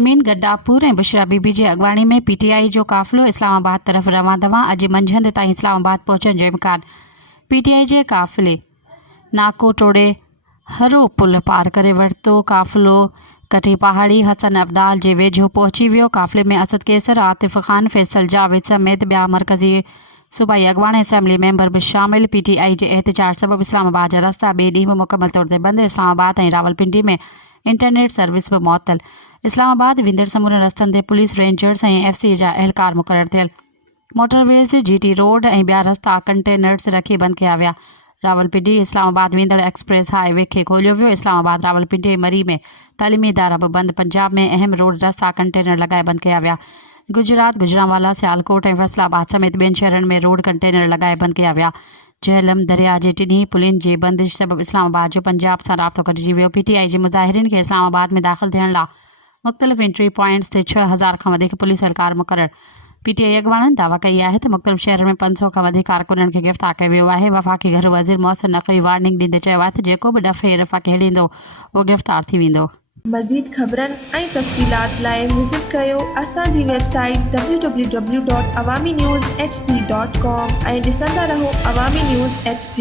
यमीन गड्डापुर ऐं बुशरा बीबी जी अॻवाणी में PTI जो काफ़िलो इस्लामाबाद तरफ़ रवां दवां अॼु मंझंदि ताईं इस्लामाबाद पहुचण जो इम्कान। PTI जे काफ़िले नाको टोड़े हरो पुल पार करे वरितो। काफ़िलो कटी पहाड़ी हसन अब्दाल जे वेझो पहुची वियो। काफ़िले में असद कैसर, आतिफ़ ख़ान, फैसल जावेद समेत ॿिया मरकज़ी सूबाई अॻवान असेंबली मेंबर बि शामिल। PTI जे एहतजाज सबबि इस्लामाबाद जा रस्ता ॿिए ॾींहुं बि मुकमल तौर ते बंदि। इस्लामाबाद ऐं रावलपिंडी में इंटरनेट सर्विस बि मुअतल। इस्लामाबाद वेंदड़ समूरनि रस्तनि ते पुलिस, रेंजर्स ऐं FC जा एहलकार मुक़ररु थियल। मोटरवेज़, GT रोड ऐं ॿिया रस्ता कंटेनर्स रखी बंदि कया विया। रावलपिंडी इस्लामाबाद वेंदड़ एक्सप्रेस हाईवे खे खोलियो वियो। इस्लामाबाद, रावलपिंडी ऐं मरी में तालीमी इदारा बि बंदि। पंजाब में अहम रोड रस्ता कंटेनर लॻाए बंदि कया विया। गुजरात, गुजरांवाला, सियालकोट ऐं फैसलाबाद समेत ॿियनि शहरनि में रोड कंटेनर लॻाए बंदि कया विया। झेलम दरिया जे टिन्ही पुलियुनि जी बंदिश सबबि इस्लामाबाद जो पंजाब सां राब्तो कटिजी वियो। PTI जे मुज़ाहिरीन खे इस्लामाबाद में दाख़िल थियण लाइ मुख़्तलिफ़ एंट्री पॉइंट्स ते 6000 खां वधीक पुलिस एहलकार मुक़ररु। PTI अॻवाननि दावा कई आहे त मुख़्तलिफ़ शहरनि में 500 खां वधीक कारकुननि खे गिरफ़्तार कयो वियो आहे। वफ़ाक़ी घर वज़ीर मोहसिन नक़वी वार्निंग ॾींदे चयो आहे त जेको बि ॾफ़े रफ़ा खे हेॾींदो उहो गिरफ़्तार थी वेंदो। मज़ीद ख़बरनि ऐं तफ़सीलात लाइ विज़िट कयो असांजी वेबसाइट www.awamiNewsHD.com ऐं ॾिसंदा रहो अवामी न्यूज़ HD।